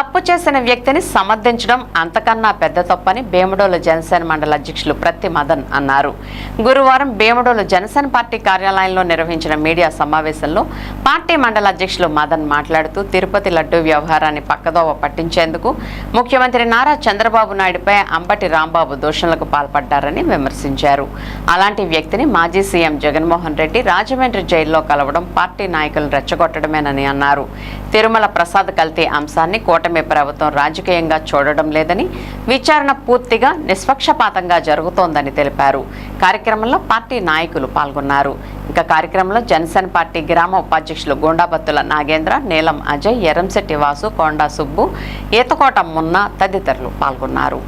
తప్పు చేసిన వ్యక్తిని సమర్థించడం అంతకన్నా పెద్ద తప్పని భీమడోలు జనసేన మండల అధ్యక్షులు ప్రత్తి మదన్ అన్నారు. గురువారం భీమడోలు జనసేన పార్టీ కార్యాలయంలో నిర్వహించిన మీడియా సమావేశంలో పార్టీ మండల అధ్యక్షులు మదన్ మాట్లాడుతూ తిరుపతి లడ్డూ వ్యవహారాన్ని పక్కదోవ పట్టించేందుకు ముఖ్యమంత్రి నారా చంద్రబాబు నాయుడుపై అంబటి రాంబాబు దూషణలకు పాల్పడ్డారని విమర్శించారు. అలాంటి వ్యక్తిని మాజీ సీఎం జగన్మోహన్ రెడ్డి రాజమండ్రి జైల్లో కలవడం పార్టీ నాయకులను రెచ్చగొట్టడమేనని అన్నారు. తిరుమల ప్రసాద్ కల్తీ అంశాన్ని కూటమి ప్రభుత్వం రాజకీయంగా చూడడం లేదని, విచారణ పూర్తిగా నిష్పక్షపాతంగా జరుగుతోందని తెలిపారు. కార్యక్రమంలో పార్టీ నాయకులు పాల్గొన్నారు. ఇంకా కార్యక్రమంలో జనసేన పార్టీ గ్రామ ఉపాధ్యక్షులు గోండాబత్తుల నాగేంద్ర, నీలం అజయ్, ఎరంశెట్టి వాసు, కొండా సుబ్బు, ఈతకోట మున్న తదితరులు పాల్గొన్నారు.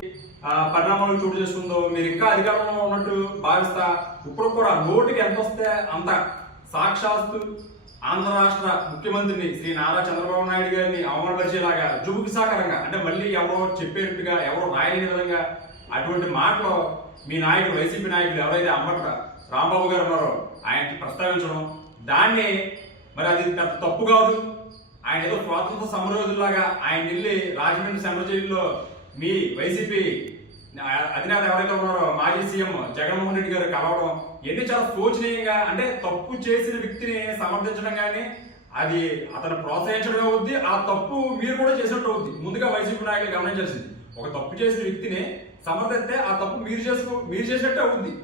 పరిణామాలు చోటు చేసుకుందో మీరు ఇంకా అధికారంలో ఉన్నట్టు భావిస్తా ఇప్పుడు కూడా నోటికి ఎంత వస్తే అంత సాక్షాత్తు ఆంధ్ర రాష్ట్ర ముఖ్యమంత్రిని శ్రీ నారా చంద్రబాబు నాయుడు గారిని అవమానపరిచేలాగా జుగుప్సాకరంగా, అంటే మళ్ళీ ఎవరో చెప్పేట్టుగా, ఎవరో రాయలేని విధంగా అటువంటి మాటలు మీ నాయకుడు, వైసీపీ నాయకులు ఎవరైతే అంబటి రాంబాబు గారు ఉన్నారో ఆయనకి ప్రస్తావించడం, దాన్ని మరి అది పెద్ద తప్పు కాదు. ఆయన ఏదో స్వాతంత్ర సమరయోధుల్లాగా ఆయన వెళ్ళి రాజమండ్రి సెంట్రల్ జైల్లో మీ వైసీపీ అధినేత ఎవరైతే ఉన్నారో మాజీ సీఎం జగన్మోహన్ రెడ్డి గారు కలవడం, ఎన్ని చాలా శోచనీయంగా, అంటే తప్పు చేసిన వ్యక్తిని సమర్థించడం కానీ అది అతను ప్రోత్సహించడం అవుద్ది. ఆ తప్పు మీరు కూడా చేసినట్టు అవుద్ది. ముందుగా వైసీపీ నాయకులు గమనించాల్సింది, ఒక తప్పు చేసిన వ్యక్తిని సమర్థిస్తే ఆ తప్పు మీరు చేసినట్టే అవుద్ది.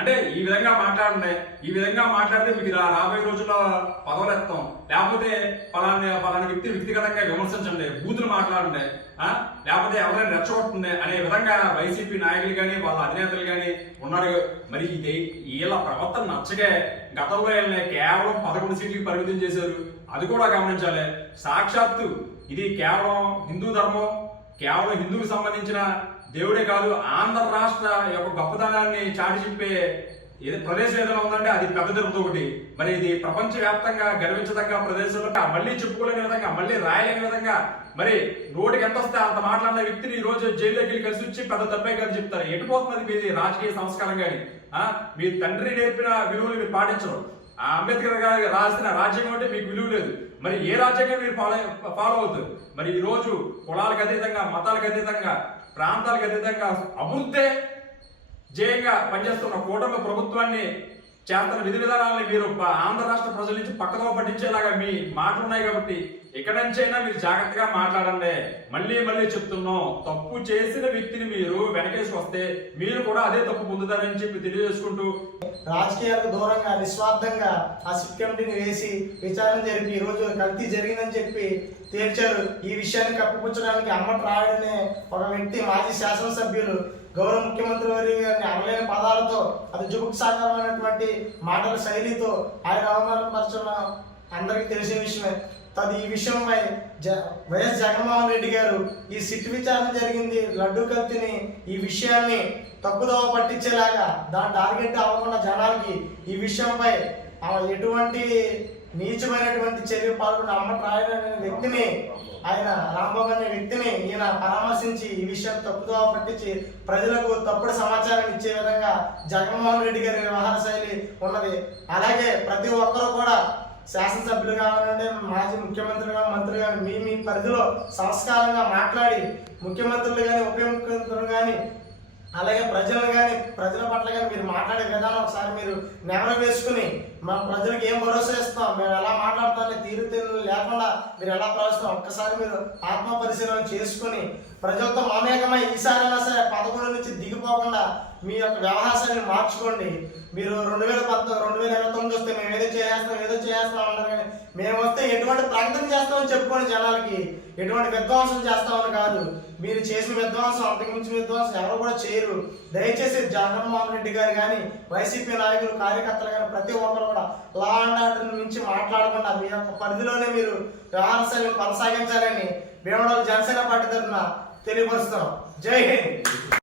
అంటే ఈ విధంగా మాట్లాడండి, ఈ విధంగా మాట్లాడితే మీకు రాబోయే రోజుల్లో పదవులు ఎత్తాం, లేకపోతే పలానా వ్యక్తిగతంగా విమర్శించండి, బూతులు మాట్లాడండి, లేకపోతే ఎవరైనా రెచ్చగొట్టండి అనే విధంగా వైసీపీ నాయకులు కానీ వాళ్ళ అధినేతలు కానీ ఉన్నారు. మరి ఇది వీళ్ళ ప్రవర్తన నచ్చగే గతంలో వీళ్ళని కేవలం 11 సీట్లకు పరిమితం చేశారు. అది కూడా గమనించాలి. సాక్షాత్తు ఇది కేవలం హిందూ ధర్మం, కేవలం హిందువుకు సంబంధించిన దేవుడే కాదు, ఆంధ్ర రాష్ట్ర యొక్క గొప్పతనాన్ని చాటి చెప్పే ప్రదేశం ఏదైనా ఉందంటే అది పెద్ద తిరుపతి ఒకటి. మరి ఇది ప్రపంచ వ్యాప్తంగా గర్వించదగ్గ ప్రదేశంలో మళ్ళీ చెప్పుకోలేని విధంగా, మళ్ళీ రాయలేని విధంగా, మరి నోటికి ఎంత వస్తే అంత మాట్లాడిన వ్యక్తిని ఈ రోజు జైల్లోకి వెళ్ళి కలిసి వచ్చి పెద్ద తప్పే కలిసి చెప్తారు. ఎటుపోతున్నది మీది రాజకీయ సంస్కారం కానీ, మీ తండ్రి నేర్పిన విలువలు మీరు పాటించరు. అంబేద్కర్ గారు రాసిన రాజ్యాంగం అంటే మీకు విలువ లేదు. మరి ఏ రాజ్యాంగం మీరు ఫాలో అవుతారు? మరి ఈ రోజు కులాలకు అతీతంగా, మతాలకు అతీతంగా, ప్రాంతాలకు అతీతంగా అభివృద్ధే జయంగా పనిచేస్తున్న కూటమి ప్రభుత్వాన్ని చేస్తున్న విధి విధానాలని మీరు ఆంధ్ర రాష్ట్ర ప్రజల నుంచి పక్కదో పట్టించేలాగా మీ మాటలు ఉన్నాయి. కాబట్టి ఎక్కడి నుంచైనా మీరు జాగ్రత్తగా మాట్లాడండి. మళ్ళీ చెప్తున్నాం, తప్పు చేసిన వ్యక్తిని మీరు వెనకేసి వస్తే మీరు కూడా అదే తప్పు పొందుతారని చెప్పి తెలియజేసుకుంటూ, రాజకీయాలకు దూరంగా నిస్వార్థంగా ఆ సిట్ కమిటీని వేసి విచారణ జరిపి ఈ రోజు కల్తీ జరిగిందని చెప్పి తేల్చారు. ఈ విషయాన్ని కప్పిపుచ్చడానికి అంబటి రాయుడు అనే ఒక వ్యక్తి, మాజీ శాసనసభ్యులు, గౌరవ ముఖ్యమంత్రి వారి గారిని అనలేని పదాలతో, అది జుగుప్సాకరమైనటువంటి మాటల శైలితో ఆయన అవమానపరచడం అందరికీ తెలిసిన విషయమే. ఈ విషయంపై వైఎస్ జగన్మోహన్ రెడ్డి గారు ఈ సిట్ విచారణ జరిగింది లడ్డూ కల్తీని, ఈ విషయాన్ని తప్పుదోవ పట్టించేలాగా దాని టార్గెట్ అవ్వకుండా జనాలకి ఈ విషయంపై ఎటువంటి నీచమైనటువంటి చర్య పాల్గొన్న అంబటి రాయుడు అనే వ్యక్తిని, ఆయన రాంబాబు అనే వ్యక్తిని ఈయన పరామర్శించి ఈ విషయాన్ని తప్పుదోవ పట్టించి ప్రజలకు తప్పుడు సమాచారం ఇచ్చే విధంగా జగన్మోహన్ రెడ్డి గారి వ్యవహార శైలి ఉన్నది. అలాగే ప్రతి ఒక్కరూ కూడా శాసనసభ్యులు కావాలంటే, మాజీ ముఖ్యమంత్రిగా, మంత్రిగా మీ పరిధిలో సంస్కారంగా మాట్లాడి ముఖ్యమంత్రులు కానీ, ఉప ముఖ్యమంత్రులు కానీ, అలాగే ప్రజలు కానీ, ప్రజల పట్ల కానీ మీరు మాట్లాడే విధానం ఒకసారి మీరు నెమరు వేసుకుని, మన ప్రజలకు ఏం భరోసా ఇస్తాం, మేము ఎలా మాట్లాడతామని తీరుతెన్నులు లేకుండా మీరు ఎలా ప్రవర్తిస్తాం ఒక్కసారి మీరు ఆత్మ పరిశీలన చేసుకుని ప్రజలతో మమేకమై ఈసారైనా సరే 11 నుంచి దిగిపోకుండా మీ యొక్క వ్యవహారాన్ని మార్చుకోండి. మీరు 2029 వస్తే మేము ఏదో చేస్తాం అన్నారు, కానీ మేము వస్తే ఎటువంటి ప్రకటన చేస్తామని చెప్పుకోండి జనాలకి, ఎటువంటి విధ్వంసం చేస్తామని కాదు. మీరు చేసిన విధ్వంసం, అంతకుమించిన విధ్వంసం ఎవరు కూడా చేయరు. దయచేసి జగన్మోహన్ రెడ్డి గారు కానీ, వైసీపీ నాయకులు, కార్యకర్తలు కానీ ప్రతి ఒక్కరు కూడా లా అండ్ ఆర్డర్ నుంచి మాట్లాడకుండా మీ యొక్క పరిధిలోనే మీరు వ్యవహార శైలిని కొనసాగించాలని భీమడోలు జనసేన పార్టీ తరఫున తెలియపరుస్తున్నాం. జై హింద్.